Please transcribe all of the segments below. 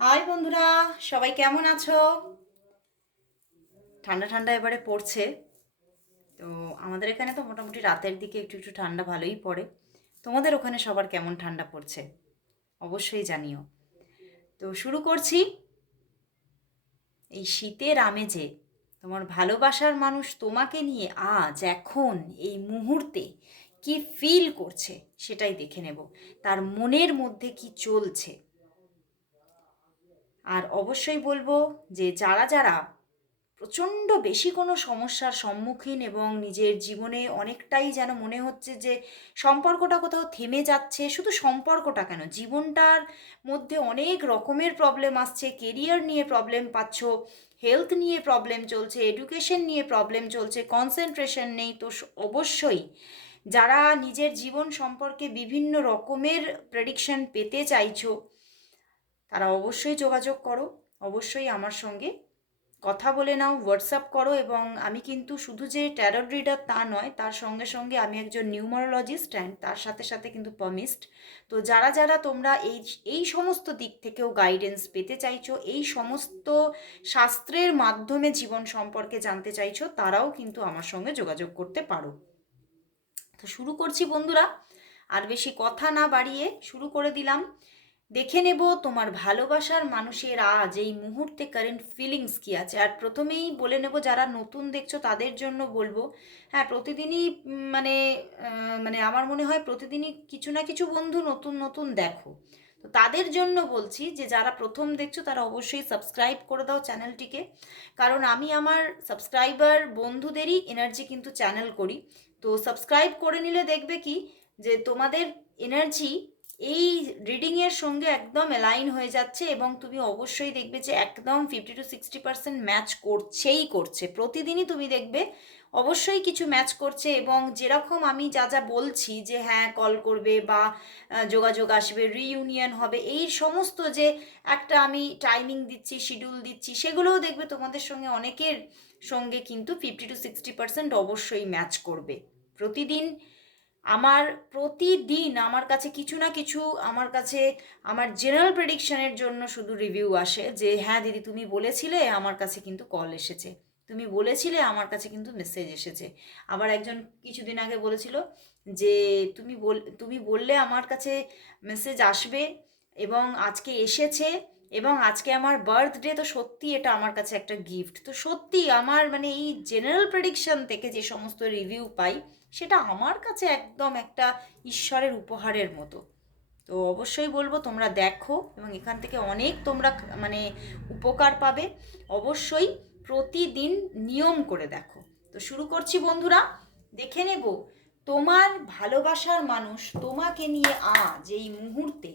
High বন্ধুরা, সবাই কেমন আছো? ঠান্ডা ঠান্ডা এবারে পড়ছে, তো আমাদের এখানে তো মোটামুটি রাতের দিকে একটু একটু ঠান্ডা ভালোই পড়ে। তোমাদের ওখানে সবার কেমন ঠান্ডা পড়ছে? অবশ্যই জানিও। তো শুরু করছি। এই শীতের আমেজে তোমার ভালোবাসার মানুষ তোমাকে নিয়ে আজ, এখন, এই মুহূর্তে কি ফিল করছে সেটাই দেখে নেব। তার মনের মধ্যে কি চলছে? আর অবশ্যই বলব যে যারা যারা প্রচণ্ড বেশি কোনো সমস্যার সম্মুখীন এবং নিজের জীবনে অনেকটাই যেন মনে হচ্ছে যে সম্পর্কটা কোথাও থেমে যাচ্ছে, শুধু সম্পর্কটা কেন? জীবনটার মধ্যে অনেক রকমের প্রবলেম আসছে কেরিয়ার নিয়ে প্রবলেম পাচ্ছ হেলথ নিয়ে প্রবলেম চলছে এডুকেশন নিয়ে প্রবলেম চলছে কনসেন্ট্রেশন নেই। তো অবশ্যই যারা নিজের জীবন সম্পর্কে বিভিন্ন রকমের প্রেডিকশন পেতে চাইছো তারা অবশ্যই যোগাযোগ করো, অবশ্যই আমার সঙ্গে কথা বলে নাও হোয়াটসঅ্যাপ করো এবং আমি কিন্তু শুধু যে ট্যারট রিডার তা নয়, তার সঙ্গে সঙ্গে আমি একজন নিউমারোলজিস্ট অ্যান্ড তার সাথে সাথে কিন্তু পামিস্ট তো যারা যারা তোমরা এই এই সমস্ত দিক থেকেও গাইডেন্স পেতে চাইছো, এই সমস্ত শাস্ত্রের মাধ্যমে জীবন সম্পর্কে জানতে চাইছো, তারাও কিন্তু আমার সঙ্গে যোগাযোগ করতে পারো। তো শুরু করছি বন্ধুরা, আর বেশি কথা না বাড়িয়ে শুরু করে দিলাম। দেখে নেব তোমার ভালোবাসার মানুষের আজ এই মুহূর্তে কারেন্ট ফিলিংস কি আছে। আর প্রথমেই বলে নেব, যারা নতুন দেখছ তাদের জন্য বলব হ্যাঁ প্রতিদিনই মানে মানে আমার মনে হয় প্রতিদিনই কিছু না কিছু বন্ধু নতুন নতুন দেখো। তো তাদের জন্য বলছি যে, যারা প্রথম দেখছ তারা অবশ্যই সাবস্ক্রাইব করে দাও চ্যানেলটিকে কারণ আমি আমার সাবস্ক্রাইবার বন্ধুদেরই এনার্জি কিন্তু চ্যানেল করি। তো সাবস্ক্রাইব করে নিলে দেখবে কি, যে তোমাদের এনার্জি এই রিডিংয়ের সঙ্গে একদম অ্যালাইন হয়ে যাচ্ছে এবং তুমি অবশ্যই দেখবে যে একদম fifty to sixty percent match করছেই করছে। প্রতিদিনই তুমি দেখবে অবশ্যই কিছু ম্যাচ করছে এবং যেরকম আমি যা যা বলছি যে হ্যাঁ কল করবে বা যোগাযোগ আসবে রিইউনিয়ন হবে, এই সমস্ত যে একটা আমি টাইমিং দিচ্ছি শিডিউল দিচ্ছি, সেগুলোও দেখবে তোমাদের সঙ্গে অনেকের সঙ্গে কিন্তু ফিফটি টু সিক্সটি পার্সেন্ট অবশ্যই ম্যাচ করবে। প্রতিদিন আমার প্রতিদিন আমার কাছে কিছু না কিছু আমার কাছে আমার জেনারেল প্রেডিকশনের জন্য শুধু রিভিউ আসে যে হ্যাঁ দিদি, তুমি বলেছিলে আমার কাছে কিন্তু কল এসেছে। তুমি বলেছিলে আমার কাছে কিন্তু মেসেজ এসেছে। আবার একজন কিছুদিন আগে বলেছিল যে, তুমি বল, তুমি বললে আমার কাছে মেসেজ আসবে এবং আজকে এসেছে। এবং আজকে আমার বার্থডে তো সত্যি এটা আমার কাছে একটা গিফট তো সত্যি আমার মানে এই জেনারেল প্রেডিকশন থেকে যে সমস্ত রিভিউ পাই, সেটা আমার কাছে একদম একটা ঈশ্বরের উপহারের মতো। তো অবশ্যই বলব তোমরা দেখো এবং এখান থেকে অনেক তোমরা মানে উপকার পাবে। অবশ্যই প্রতিদিন নিয়ম করে দেখো। তো শুরু করছি বন্ধুরা, দেখে নেব তোমার ভালোবাসার মানুষ তোমাকে নিয়ে আজ এই মুহূর্তে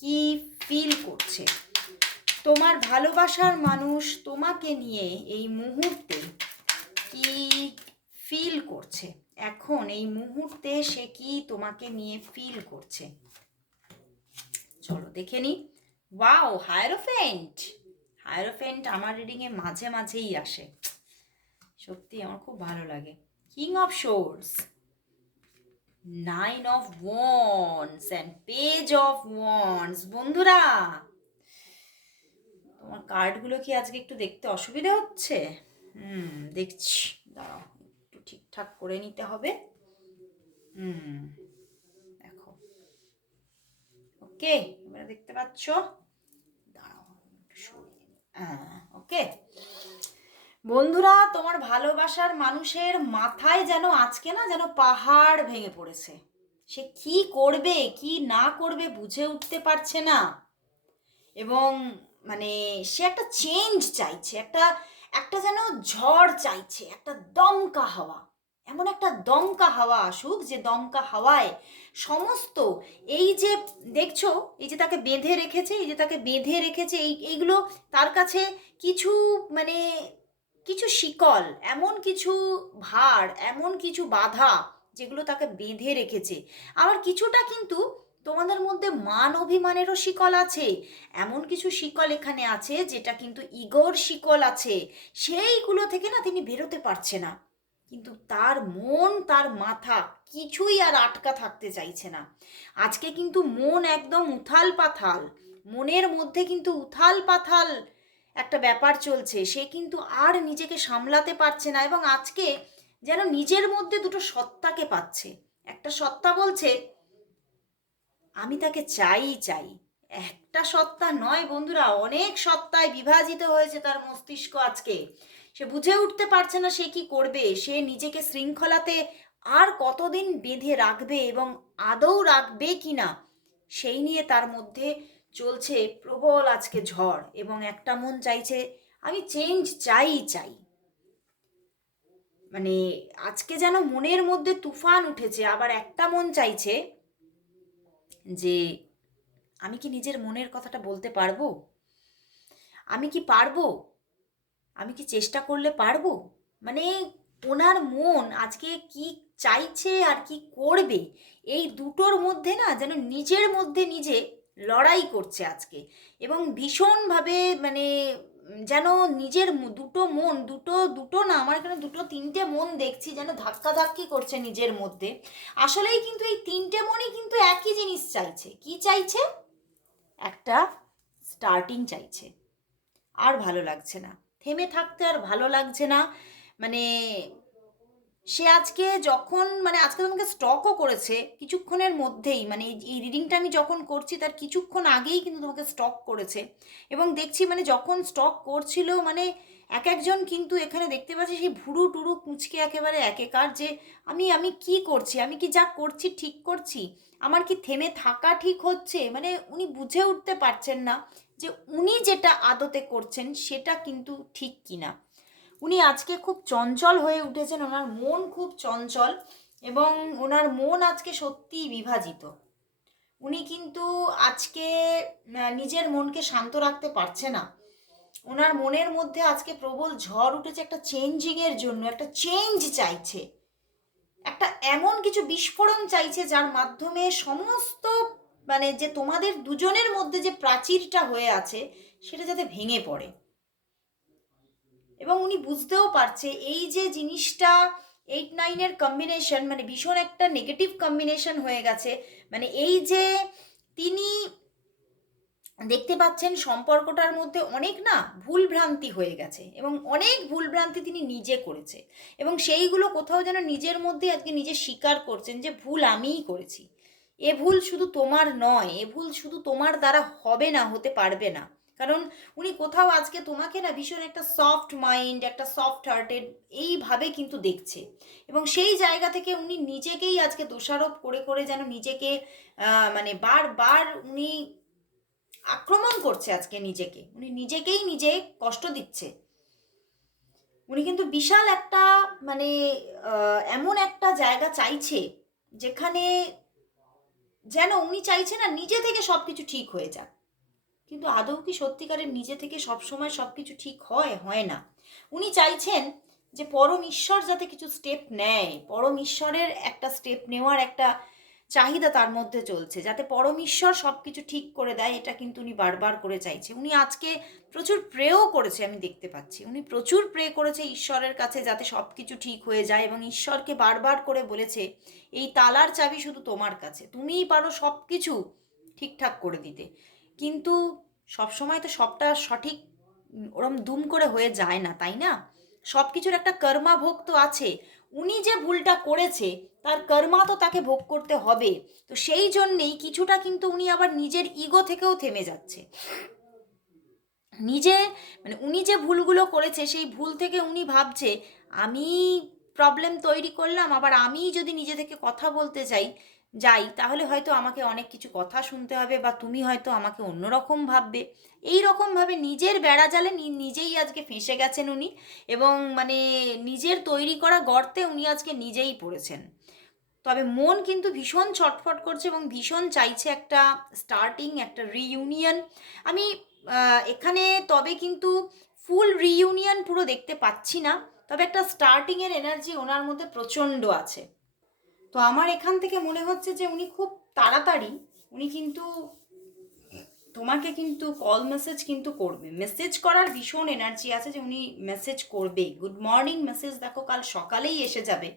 কি ফিল করছে? তোমার ভালোবাসার মানুষ তোমাকে নিয়ে এই মুহূর্তে কি ফিল করছে? এখন এই মুহূর্তে সে কি তোমাকে নিয়ে ফিল করছে? চলো দেখে নি। ওয়াও হায়ারোফেন্ট হায়ারোফেন্ট আমার রিডিংয়ে মাঝে মাঝেই আসে। সত্যি আমার খুব ভালো লাগে। King of swords nine of wands and page of wands বন্ধুরা তোমার কার্ডগুলো কি আজকে একটু দেখতে অসুবিধা হচ্ছে? হুম, দেখছি। দাঁড়াও, একটু ঠিকঠাক করে নিতে হবে। হুম, দেখো। ওকে এবারে দেখতে পাচ্ছ? দাঁড়াও হ্যাঁ ওকে বন্ধুরা, তোমার ভালোবাসার মানুষের মাথায় যেন আজকে না যেন পাহাড় ভেঙে পড়েছে। সে কি করবে, কি না করবে বুঝে উঠতে পারছে না। এবং মানে সে একটা চেঞ্জ চাইছে, একটা একটা যেন ঝড় চাইছে, একটা দমকা হাওয়া। এমন একটা দমকা হাওয়া আসুক যে দমকা হাওয়ায় সমস্ত এই যে দেখছ, এই যে তাকে বেঁধে রেখেছে, এই যে তাকে বেঁধে রেখেছে, এই, এইগুলো তার কাছে কিছু মানে কিছু শিকল, এমন কিছু ভার, এমন কিছু বাধা যেগুলো তাকে বেঁধে রেখেছে। আবার কিছুটা কিন্তু তোমাদের মধ্যে মান অভিমানেরও শিকল আছে। এমন কিছু শিকল এখানে আছে যেটা কিন্তু ইগোর শিকল আছে। সেইগুলো থেকে না তিনি বেরোতে পারছে না। কিন্তু তার মন, তার মাথা কিছুই আর আটকা থাকতে চাইছে না। আজকে কিন্তু মন একদম উথাল পাথাল। মনের মধ্যে কিন্তু উথাল পাথাল একটা ব্যাপার চলছে। সে কিন্তু আর নিজেকে সামলাতে পারছে না এবং আজকে যেন নিজের মধ্যে দুটো সত্তাকে পাচ্ছে। একটা সত্তা বলছে আমি তাকে চাই চাই। একটা সত্তা নয় বন্ধুরা, অনেক সত্তায় বিভাজিত হয়েছে তার মস্তিষ্ক আজকে। সে বুঝে উঠতে পারছে না সে কি করবে। সে নিজেকে শৃঙ্খলাতে আর কতদিন বেঁধে রাখবে এবং আদৌ রাখবে কি না সেই নিয়ে তার মধ্যে চলছে প্রবল আজকে ঝড় এবং একটা মন চাইছে, আমি চেঞ্জ চাই চাই। মানে আজকে যেন মনের মধ্যে তুফান উঠেছে, আবার একটা মন চাইছে যে আমি কি নিজের মনের কথাটা বলতে পারব? আমি কি পারব? আমি কি চেষ্টা করলে পারব? মানে ওনার মন আজকে কি চাইছে আর কি করবে? এই দুটোর মধ্যে না যেন নিজের মধ্যে নিজে লড়াই করছে আজকে এবং ভীষণভাবে মানে যেন নিজের দুটো মন, দুটো দুটো না, আমার এখানে দুটো, তিনটে মন দেখছি যেন ধাক্কা ধাক্কি করছে নিজের মধ্যে। আসলেই কিন্তু এই তিনটে মনই কিন্তু একই জিনিস চাইছে। কি চাইছে? একটা স্টার্টিং চাইছে। আর ভালো লাগছে না। থেমে থাকতে আর ভালো লাগছে না। মানে সে আজকে যখন মানে আজকে তোমাকে স্টকও করেছে কিছুক্ষণের মধ্যেই মানে এই- রিডিংটা আমি যখন করছি তার কিছুক্ষণ আগেই কিন্তু তোমাকে স্টক করেছে। এবং দেখছি মানে যখন স্টক করছিল মানে এক একজন কিন্তু এখানে দেখতে পাচ্ছি সেই ভুরু টুরু কুঁচকে একেবারে একেকার যে, আমি আমি কি করছি? আমি কি যা করছি ঠিক করছি? আমার কি থেমে থাকা ঠিক হচ্ছে? মানে উনি বুঝে উঠতে পারছেন না যে উনি যেটা আদতে করছেন সেটা কিন্তু ঠিক কিনা। উনি আজকে খুব চঞ্চল হয়ে উঠেছেন, ওনার মন খুব চঞ্চল এবং ওনার মন আজকে সত্যিই বিভাজিত। উনি কিন্তু আজকে নিজের মনকে শান্ত রাখতে পারছে না। ওনার মনের মধ্যে আজকে প্রবল ঝড় উঠেছে, একটা চেঞ্জিংয়ের জন্য, একটা চেঞ্জ চাইছে। একটা এমন কিছু বিস্ফোরণ চাইছে যার মাধ্যমে সমস্ত মানে যে তোমাদের দুজনের মধ্যে যে প্রাচীরটা হয়ে আছে, সেটা যাতে ভেঙে পড়ে। এবং উনি বুঝতেও পারছে এই যে জিনিসটা এইট নাইনের কম্বিনেশন মানে ভীষণ একটা নেগেটিভ কম্বিনেশন হয়ে গেছে মানে এই যে তিনি দেখতে পাচ্ছেন সম্পর্কটার মধ্যে অনেক না ভুলভ্রান্তি হয়ে গেছে এবং অনেক ভুলভ্রান্তি তিনি নিজে করেছে এবং সেইগুলো কোথাও যেন নিজের মধ্যে আজকে নিজে স্বীকার করছেন যে ভুল আমিই করেছি। এ ভুল শুধু তোমার নয়, এ ভুল শুধু তোমার দ্বারা হবে না, হতে পারবে না। কারণ উনি কোথাও আজকে তোমাকে না ভীষণ একটা সফট মাইন্ড একটা সফট হার্টেড এইভাবে কিন্তু দেখছে। এবং সেই জায়গা থেকে উনি নিজেকেই আজকে দোষারোপ করে করে যেন নিজেকে মানে বারবার উনি আক্রমণ করছে আজকে নিজেকে। উনি নিজেকেই নিজে কষ্ট দিচ্ছে। উনি কিন্তু বিশাল একটা মানে এমন একটা জায়গা চাইছে যেখানে যেন উনি চাইছে না নিজে থেকে সব কিছু ঠিক হয়ে যাক। কিন্তু আদৌ কি সত্যিকারের নিজে থেকে সবসময় সব কিছু ঠিক হয়? হয় না। উনি চাইছেন যে পরম ঈশ্বর যাতে কিছু স্টেপ নেয়। পরম ঈশ্বরের একটা স্টেপ নেওয়ার একটা চাহিদা তার মধ্যে চলছে। যাতে পরম ঈশ্বর সব কিছু ঠিক করে দেয়, এটা কিন্তু উনি বারবার করে চাইছে। উনি আজকে প্রচুর প্রেও করেছে, আমি দেখতে পাচ্ছি। উনি প্রচুর প্রে করেছে ঈশ্বরের কাছে যাতে সব কিছু ঠিক হয়ে যায় এবং ঈশ্বরকে বারবার করে বলেছে, এই তালার চাবি শুধু তোমার কাছে। তুমিই পারো সব কিছু ঠিকঠাক করে দিতে। কিন্তু সবসময় তো সবটা সঠিক ওরম দুম করে হয়ে যায় না, তাই না? সব কিছুর একটা কর্মা ভোগ তো আছে। উনি যে ভুলটা করেছে, তার কর্মা তো তাকে ভোগ করতে হবে। তো সেই জন্যেই কিছুটা কিন্তু উনি আবার নিজের ইগো থেকেও থেমে যাচ্ছে। নিজে মানে উনি যে ভুলগুলো করেছে, সেই ভুল থেকে উনি ভাবছে, আমি প্রবলেম তৈরি করলাম, আবার আমি যদি নিজে থেকে কথা বলতে চাই যাই, তাহলে হয়তো আমাকে অনেক কিছু কথা শুনতে হবে বা তুমি হয়তো আমাকে অন্যরকম ভাববে। এই রকমভাবে নিজের বেড়া জালে নিজেই আজকে ফেঁসে গেছেন উনি এবং মানে নিজের তৈরি করা গর্তে উনি আজকে নিজেই পড়েছেন। তবে মন কিন্তু ভীষণ ছটফট করছে এবং ভীষণ চাইছে একটা স্টার্টিং একটা রিইউনিয়ন আমি এখানে তবে কিন্তু ফুল রিইউনিয়ন পুরো দেখতে পাচ্ছি না, তবে একটা স্টার্টিংয়ের এনার্জি ওনার মধ্যে প্রচণ্ড আছে। তো আমার এখান থেকে মনে হচ্ছে যে উনি খুব তাড়াতাড়ি, উনি কিন্তু তোমাকে কিন্তু কল মেসেজ কিন্তু করবে। মেসেজ করার ভীষণ এনার্জি আছে যে উনি মেসেজ করবে গুড মর্নিং মেসেজ দেখো কাল সকালেই এসে যাবে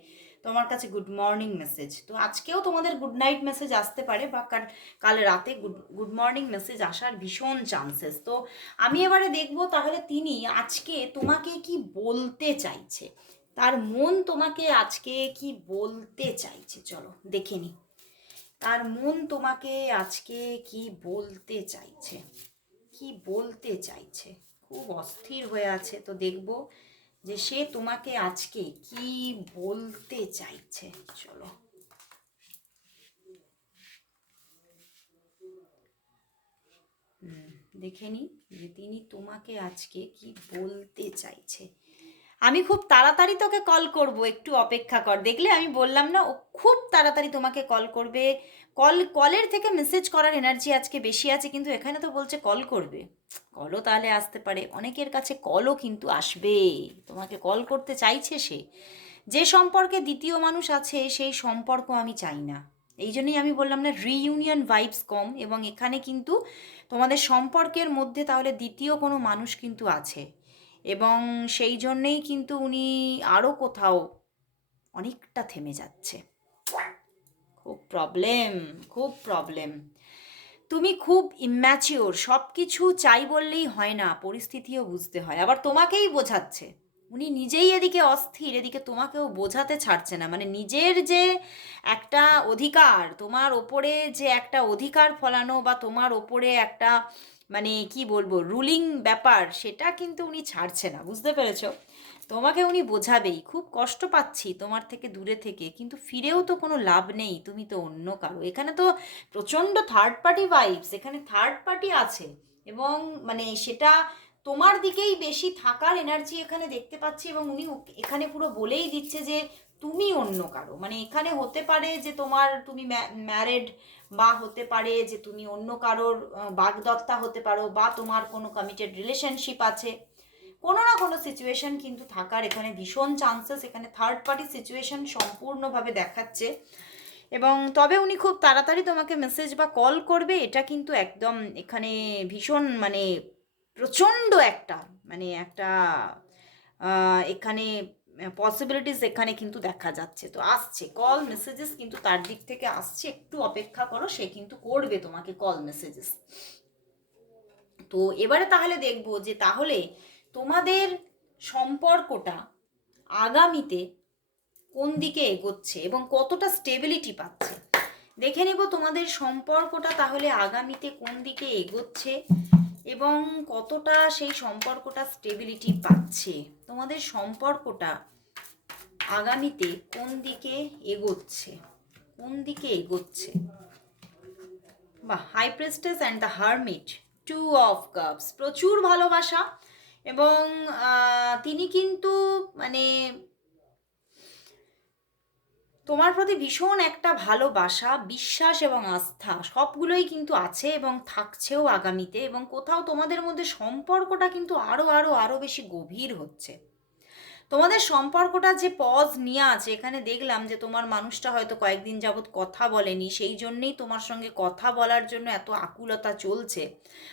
তোমার কাছে গুড মর্নিং মেসেজ তো আজকেও তোমাদের গুড নাইট মেসেজ আসতে পারে বা কাল- কাল রাতে গুড গুড মর্নিং মেসেজ আসার ভীষণ চান্সেস তো আমি এবারে দেখব তাহলে তিনি আজকে তোমাকে কি বলতে চাইছে? তার মন তোমাকে আজকে কি বলতে চাইছে? চলো, দেখে নি। তার মন তোমাকে আজকে কি বলতে চাইছে? কি বলতে চাইছে? খুব অস্থির হয়ে আছে, তো দেখব যে সে তোমাকে আজকে কি বলতে চাইছে। চলো। দেখে নি যে তিনি তোমাকে আজকে কি বলতে চাইছে। আমি খুব তাড়াতাড়ি তোকে কল করব, একটু অপেক্ষা কর। দেখলে আমি বললাম না, ও খুব তাড়াতাড়ি তোমাকে কল করবে। কল কলের থেকে মেসেজ করার এনার্জি আজকে বেশি আছে, কিন্তু এখানে তো বলছে কল করবে। কলও তাহলে আসতে পারে। অনেকের কাছে কলও কিন্তু আসবে। তোমাকে কল করতে চাইছে সে। যে সম্পর্কে দ্বিতীয় মানুষ আছে, সেই সম্পর্ক আমি চাই না। এই জন্যই আমি বললাম না রিইউনিয়ন ভাইবস কম এবং এখানে কিন্তু তোমাদের সম্পর্কের মধ্যে তাহলে দ্বিতীয় কোনো মানুষ কিন্তু আছে। এবং সেই জন্যেই কিন্তু উনি আরও কোথাও অনেকটা থেমে যাচ্ছে। খুব প্রবলেম খুব প্রবলেম তুমি খুব ইম্যাচিওর সব কিছু চাই বললেই হয় না, পরিস্থিতিও বুঝতে হয়। আবার তোমাকেই বোঝাচ্ছে। উনি নিজেই এদিকে অস্থির, এদিকে তোমাকেও বোঝাতে ছাড়ছে না। মানে নিজের যে একটা অধিকার, তোমার ওপরে যে একটা অধিকার ফলানো বা তোমার ওপরে একটা মানে কি বলব রুলিং ব্যাপার সেটা কিন্তু উনি ছাড়ছে না, বুঝতে পেরেছ? তোমাকে উনি বোঝাবেই, খুব কষ্ট পাচ্ছি তোমার থেকে দূরে থেকে, কিন্তু ফিরেও তো কোনো লাভ নেই, তুমি তো অন্য কারও। এখানে তো প্রচণ্ড থার্ড পার্টি ভাইবস এখানে থার্ড পার্টি আছে, এবং মানে সেটা তোমার দিকেই বেশি থাকার এনার্জি এখানে দেখতে পাচ্ছি, এবং উনি এখানে পুরো বলেই দিচ্ছে যে তুমি অন্য কারও। মানে এখানে হতে পারে যে তোমার, তুমি ম্যারেড বা হতে পারে যে তুমি অন্য কারোর বাগদত্তা হতে পারো বা তোমার কোনো কমিটেড রিলেশনশিপ আছে। কোনো না কোনো সিচুয়েশন কিন্তু থাকার এখানে ভীষণ চান্সেস এখানে থার্ড পার্টি সিচুয়েশন সম্পূর্ণভাবে দেখাচ্ছে। এবং তবে উনি খুব তাড়াতাড়ি তোমাকে মেসেজ বা কল করবে, এটা কিন্তু একদম এখানে ভীষণ মানে প্রচণ্ড একটা মানে একটা এখানে পসিবিলিটিস এখানে কিন্তু দেখা যাচ্ছে। তো আসছে কল মেসেজেস কিন্তু তার দিক থেকে আসছে, একটু অপেক্ষা করো, সে কিন্তু করবে তোমাকে কল মেসেজেস তো এবারে তাহলে দেখব যে তাহলে তোমাদের সম্পর্কটা আগামীতে কোন দিকে এগোচ্ছে এবং কতটা স্টেবিলিটি পাচ্ছে। দেখে নিব তোমাদের সম্পর্কটা তাহলে আগামীতে কোন দিকে এগোচ্ছে। এবং কতটা সেই সম্পর্কটা স্টেবিলিটি পাচ্ছে? তোমাদের সম্পর্কটা আগামীতে কোন দিকে এগোচ্ছে? কোন দিকে এগোচ্ছে? বা high priestess and the hermit two of cups প্রচুর ভালোবাসা এবং তিনি কিন্তু মানে তোমার প্রতি ভীষণ একটা ভালোবাসা, বিশ্বাস এবং আস্থা সবগুলোই কিন্তু আছে এবং থাকছেও আগামীতে এবং কোথাও তোমাদের মধ্যে সম্পর্কটা কিন্তু আরও আরও আরও বেশি গভীর হচ্ছে। তোমাদের সম্পর্কটা যে পজ নিয়ে আছে, এখানে দেখলাম যে তোমার মানুষটা হয়তো কয়েকদিন যাবৎ কথা বলেনি, সেই জন্যেই তোমার সঙ্গে কথা বলার জন্য এত আকুলতা চলছে।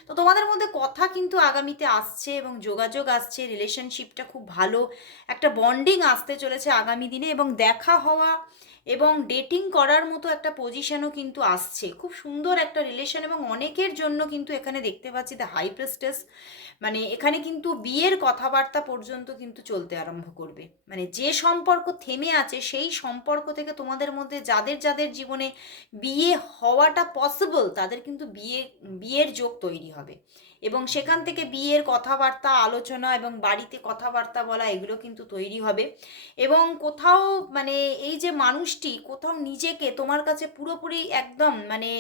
তো তোমাদের মধ্যে কথা কিন্তু আগামীতে আসছে এবং যোগাযোগ আসছে রিলেশনশিপটা খুব ভালো, একটা বন্ডিং আসতে চলেছে আগামী দিনে এবং দেখা হওয়া এবং ডেটিং করার মতো একটা পজিশনও কিন্তু আসছে। খুব সুন্দর একটা রিলেশন এবং অনেকের জন্য কিন্তু এখানে দেখতে পাচ্ছি দ্য হাই প্রেস্টেস মানে এখানে কিন্তু বিয়ের কথাবার্তা পর্যন্ত কিন্তু চলতে আরম্ভ করবে। মানে যে সম্পর্ক থেমে আছে, সেই সম্পর্ক থেকে তোমাদের মধ্যে যাদের যাদের জীবনে বিয়ে হওয়াটা পসিবল তাদের কিন্তু বিয়ে, বিয়ের যোগ তৈরি হবে। এবং সেখান থেকে বিয়ের কথাবার্তা, আলোচনা এবং বাড়িতে কথাবার্তা বলা, এগুলো কিন্তু তৈরি হবে। এবং কোথাও মানে এই যে মানুষটি, কোথাও নিজেকে, তোমার কাছে পুরোপুরি একদম মানে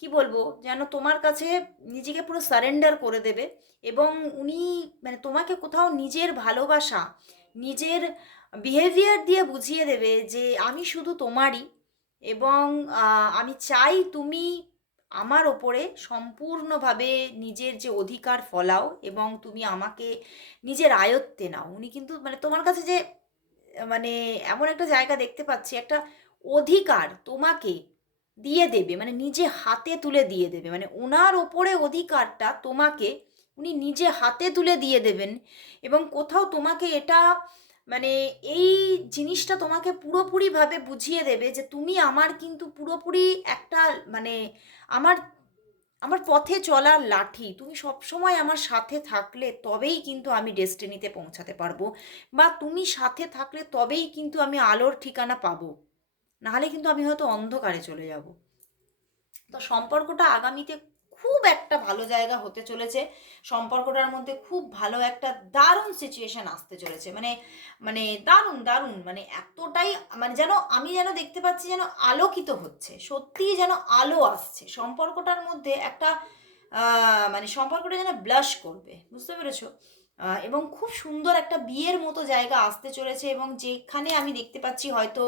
কি বলব, যেন তোমার কাছে নিজেকে পুরো সারেন্ডার করে দেবে এবং উনি মানে তোমাকে কোথাও নিজের ভালোবাসা, নিজের বিহেভিয়ার দিয়ে বুঝিয়ে দেবে যে, আমি শুধু তোমারই এবং আমি চাই তুমি আমার ওপরে সম্পূর্ণভাবে নিজের যে অধিকার ফলাও এবং তুমি আমাকে নিজের আয়ত্তে নাও। উনি কিন্তু মানে তোমার কাছে যে মানে এমন একটা জায়গা দেখতে পাচ্ছি, একটা অধিকার তোমাকে দিয়ে দেবে মানে নিজে হাতে তুলে দিয়ে দেবে। মানে ওনার ওপরে অধিকারটা তোমাকে উনি নিজে হাতে তুলে দিয়ে দেবেন এবং কোথাও তোমাকে এটা মানে এই জিনিসটা তোমাকে পুরোপুরিভাবে বুঝিয়ে দেবে যে তুমি আমার কিন্তু পুরোপুরি একটা মানে আমার আমার পথে চলার লাঠি। তুমি সবসময় আমার সাথে থাকলে তবেই কিন্তু আমি ডেস্টিনিতে পৌঁছাতে পারব বা তুমি সাথে থাকলে তবেই কিন্তু আমি আলোর ঠিকানা পাবো। নাহলে কিন্তু আমি হয়তো অন্ধকারে চলে যাব। তো সম্পর্কটা আগামীতে খুব একটা ভালো জায়গা হতে চলেছে। সম্পর্কটার মধ্যে খুব ভালো একটা দারুণ সিচুয়েশন আসতে চলেছে। মানে মানে দারুণ দারুণ। মানে এতটাই মানে যেন আমি যেন দেখতে পাচ্ছি যেন আলোকিত হচ্ছে। সত্যিই যেন আলো আসছে। সম্পর্কটার মধ্যে একটা মানে সম্পর্কটা যেন ব্লাশ করবে। বুঝতে পেরেছ? এবং খুব সুন্দর একটা বিয়ের মতো জায়গা আসতে চলেছে এবং যেখানে আমি দেখতে পাচ্ছি হয়তো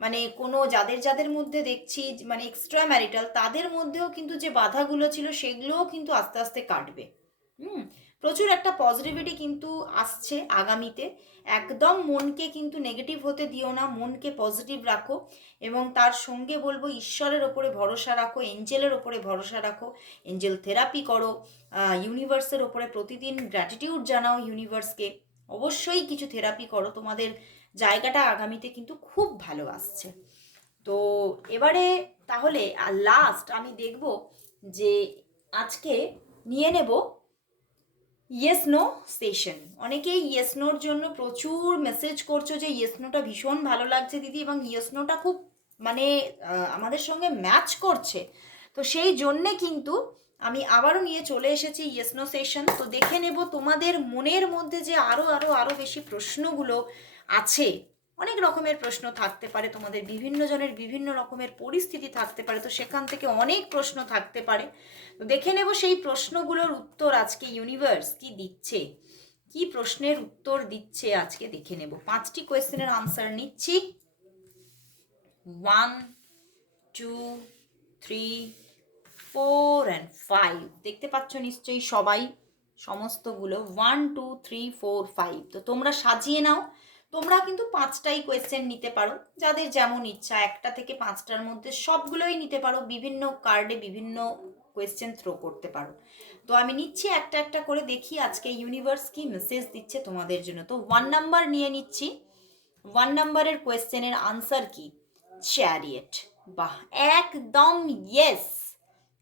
মানে কোনো যাদের যাদের মধ্যে দেখছি মানে এক্সট্রা ম্যারিটাল তাদের মধ্যেও কিন্তু যে বাধাগুলো ছিল সেগুলোও কিন্তু আস্তে আস্তে কাটবে। হুম? প্রচুর একটা পজিটিভিটি কিন্তু আসছে আগামীতে। একদম মনকে কিন্তু নেগেটিভ হতে দিও না, মনকে পজিটিভ রাখো এবং তার সঙ্গে বলব ঈশ্বরের ওপরে ভরসা রাখো এঞ্জেলের ওপরে ভরসা রাখো এঞ্জেল থেরাপি করো ইউনিভার্সের ওপরে প্রতিদিন গ্র্যাটিটিউড জানাও ইউনিভার্সকে অবশ্যই কিছু থেরাপি করো, তোমাদের জায়গাটা আগামীতে কিন্তু খুব ভালো আসছে। তো এবারে তাহলে লাস্ট আমি দেখব যে আজকে নিয়ে নেব ইয়েস নো সেশন অনেকেই ইয়েস নোর জন্য প্রচুর মেসেজ করছ যে ইয়েস নোটা ভীষণ ভালো লাগছে দিদি এবং ইয়েস নোটা খুব মানে আমাদের সঙ্গে ম্যাচ করছে। তো সেই জন্যে কিন্তু আমি আবারও নিয়ে চলে এসেছি ইয়েস নো সেশন তো দেখে নেব তোমাদের মনের মধ্যে যে আরও আরও আরও বেশি প্রশ্নগুলো আছে। অনেক রকমের প্রশ্ন থাকতে পারে, তোমাদের বিভিন্ন জনের বিভিন্ন রকমের পরিস্থিতি থাকতে পারে, তো সেখান থেকে অনেক প্রশ্ন থাকতে পারে। তো দেখে নেব সেই প্রশ্নগুলোর উত্তর আজকে ইউনিভার্স কি দিচ্ছে, কি প্রশ্নের উত্তর দিচ্ছে আজকে দেখে নেব। পাঁচটি কোয়েশ্চেনের আনসার নিচ্ছি। One two three four and five দেখতে পাচ্ছ নিশ্চয়ই সবাই সমস্তগুলো। One two three four five তো তোমরা সাজিয়ে নাও। তোমরা কিন্তু পাঁচটাই কোয়েশ্চেন নিতে পারো। যাদের যেমন ইচ্ছা, একটা থেকে পাঁচটার মধ্যে সবগুলোই নিতে পারো। বিভিন্ন কার্ডে বিভিন্ন কোয়েশ্চেন থ্রো করতে পারো। তো আমি নিচ্ছি একটা একটা করে, দেখি আজকে ইউনিভার্স কি মেসেজ দিচ্ছে তোমাদের জন্য। তো ওয়ান নাম্বার নিয়ে নিচ্ছি। ওয়ান নাম্বারের কোয়েশ্চেনের আনসার কি? চ্যারিয়েট বাহ, একদম ইয়েস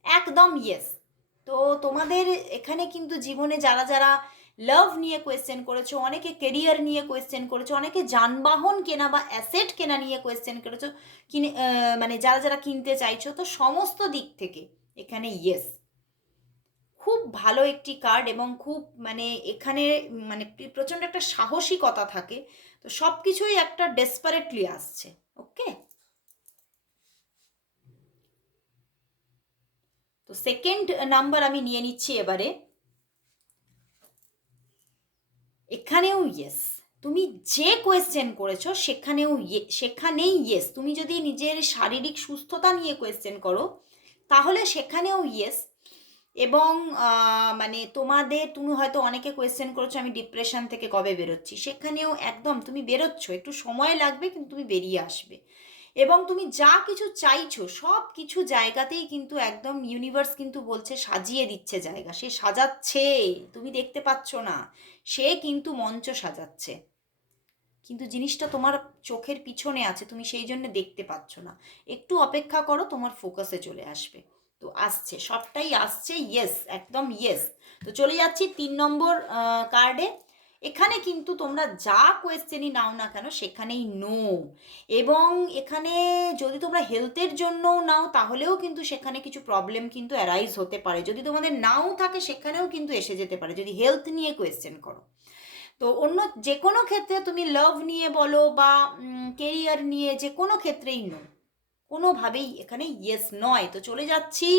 একদম ইয়েস তো তোমাদের এখানে কিন্তু জীবনে যারা যারা লাভ নিয়ে কোয়েশ্চেন করেছ, অনেকে কেরিয়ার নিয়ে কোয়েশ্চেন করেছ, অনেকে যানবাহন কেনা বা অ্যাসেট কেনা নিয়ে কোয়েশ্চেন করেছ, কিনে মানে যারা যারা কিনতে চাইছো, তো সমস্ত দিক থেকে এখানে ইয়েস খুব ভালো একটি কার্ড এবং খুব মানে এখানে মানে প্রচণ্ড একটা সাহসিকতা থাকে, তো সব কিছুই একটা ডেসপারেটলি আসছে ওকে তো সেকেন্ড নাম্বার আমি নিয়ে নিচ্ছি এবারে। এখানেও ইয়েস তুমি যে কোয়েশ্চেন করেছ, সেখানেও সেখানেই ইয়েস তুমি যদি নিজের শারীরিক সুস্থতা নিয়ে কোয়েশ্চেন করো, তাহলে সেখানেও ইয়েস এবং মানে তোমাদের, তুমি হয়তো অনেকে কোয়েশ্চেন করেছ, আমি ডিপ্রেশন থেকে কবে বেরোচ্ছি? সেখানেও একদম, তুমি বেরোচ্ছ। একটু সময় লাগবে, কিন্তু তুমি বেরিয়ে আসবে। এবং তুমি যা কিছু চাইছো, সব কিছু জায়গাতেই কিন্তু একদম ইউনিভার্স কিন্তু বলছে সাজিয়ে দিচ্ছে জায়গা। সে সাজাচ্ছে, তুমি দেখতে পাচ্ছ না। সে কিন্তু মঞ্চ সাজাচ্ছে। কিন্তু জিনিসটা তোমার চোখের পিছনে আছে, তুমি সেই জন্য দেখতে পাচ্ছ না। একটু অপেক্ষা করো, তোমার ফোকাসে চলে আসবে। তো আসছে, সবটাই আসছে ইয়েস একদম ইয়েস তো চলে যাচ্ছি তিন নম্বর কার্ডে এখানে কিন্তু তোমরা যা কোয়েশ্চেনই নাও না কেন, সেখানেই নো এবং এখানে যদি তোমরা হেলথের জন্যও নাও, তাহলেও কিন্তু সেখানে কিছু প্রবলেম কিন্তু অ্যারাইজ হতে পারে। যদি তোমাদের নাও থাকে, সেখানেও কিন্তু এসে যেতে পারে। যদি হেলথ নিয়ে কোয়েশ্চেন করো। তো অন্য যে কোনো ক্ষেত্রে তুমি লাভ নিয়ে বলো বা কেরিয়ার নিয়ে যে কোনো ক্ষেত্রেই নো কোনোভাবেই এখানে ইয়েস নয়। তো চলে যাচ্ছি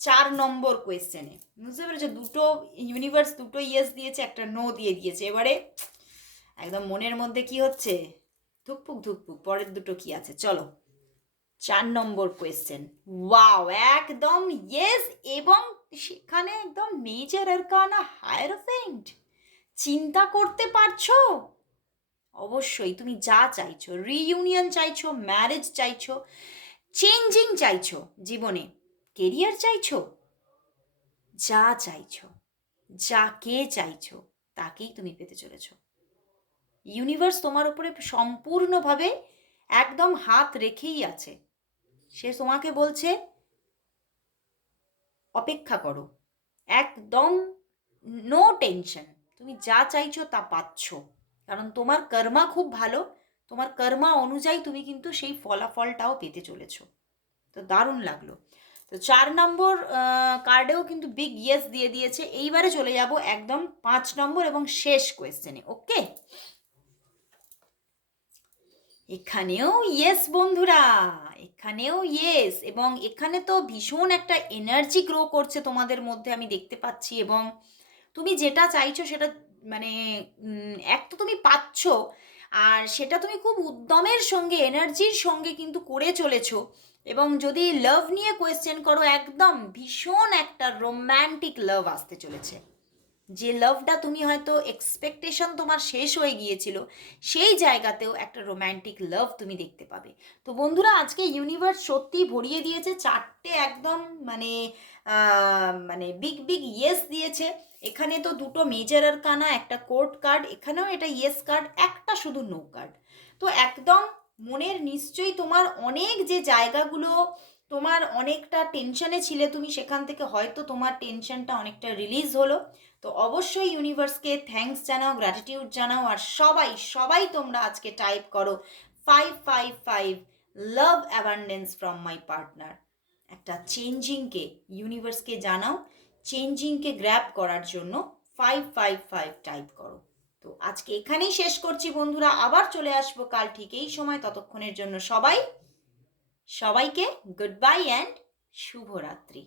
চার নম্বর কোয়েশ্চেনে বুঝতে পেরেছ? দুটো ইউনিভার্স দুটো ইয়েস দিয়েছে, একটা নো দিয়ে দিয়েছে। এবারে একদম মনের মধ্যে কি হচ্ছে? ধুকপুক ধুকপুক। পরের দুটো কি আছে? চলো। চার নম্বর কোয়েশ্চেন ওয়াও একদম ইয়েস এবং সেখানে একদম মেজার আর মেজর আরকানা হায়ারফেন্ট চিন্তা করতে পারছ? অবশ্যই। তুমি যা চাইছো। রিইউনিয়ন চাইছো ম্যারেজ চাইছো চেঞ্জিং চাইছো জীবনে। কেরিয়ার চাইছো? যা চাইছো, যাকে চাইছো, তাকেই তুমি পেতে চলেছ। ইউনিভার্স তোমার উপরে সম্পূর্ণভাবে একদম হাত রেখেই আছে। সে তোমাকে বলছে, অপেক্ষা করো, একদম নো টেনশন তুমি যা চাইছো তা পাচ্ছ। কারণ তোমার কর্মা খুব ভালো, তোমার কর্মা অনুযায়ী তুমি কিন্তু সেই ফলাফলটাও পেতে চলেছ। তো দারুণ লাগল। তো চার নম্বর কার্ডেও কিন্তু বিগ ইয়েস দিয়ে দিয়েছে। এইবারে চলে যাব একদম পাঁচ নম্বর এবং শেষ কোয়েশ্চেনে ওকে এখানেও ইয়েস বন্ধুরা। এখানেও ইয়েস এবং এখানে তো ভীষণ একটা এনার্জি গ্রো করছে তোমাদের মধ্যে, আমি দেখতে পাচ্ছি, এবং তুমি যেটা চাইছো সেটা মানে এক তো তুমি পাচ্ছ, আর সেটা তুমি খুব উদ্যমের সঙ্গে এনার্জির সঙ্গে কিন্তু করে চলেছো। এবং যদি লাভ নিয়ে কোয়েশ্চেন করো, একদম ভীষণ একটা রোম্যান্টিক লাভ আসতে চলেছে। যে লাভটা তুমি হয়তো এক্সপেকটেশন তোমার শেষ হয়ে গিয়েছিল, সেই জায়গাতেও একটা রোম্যান্টিক লাভ তুমি দেখতে পাবে। তো বন্ধুরা, আজকে ইউনিভার্স সত্যি ভরিয়ে দিয়েছে, চারটে একদম মানে মানে বিগ বিগ ইয়েস দিয়েছে। এখানে তো দুটো মেজর আর কানা, একটা কোর্ট কার্ড এখানেও এটা ইয়েস কার্ড একটা শুধু নো কার্ড তো একদম মনের নিশ্চয়ই তোমার অনেক যে জায়গাগুলো তোমার অনেকটা টেনশনে ছিলে তুমি সেখান থেকে হয়তো তোমার টেনশনটা অনেকটা রিলিজ হলো। তো অবশ্যই ইউনিভার্সকে থ্যাঙ্কস জানাও গ্র্যাটিটিউড জানাও আর সবাই সবাই তোমরা আজকে টাইপ করো five five five love abundance from my partner একটা চেঞ্জিংকে ইউনিভার্সকে জানাও চেঞ্জিংকে গ্র্যাব করার জন্য ফাইভ ফাইভ ফাইভ টাইপ করো। তো আজকে এখানেই শেষ করছি বন্ধুরা, আবার চলে আসব কাল ঠিক এই সময়, ততক্ষণের জন্য সবাই, সবাইকে গুড বাই অ্যান্ড শুভরাত্রি।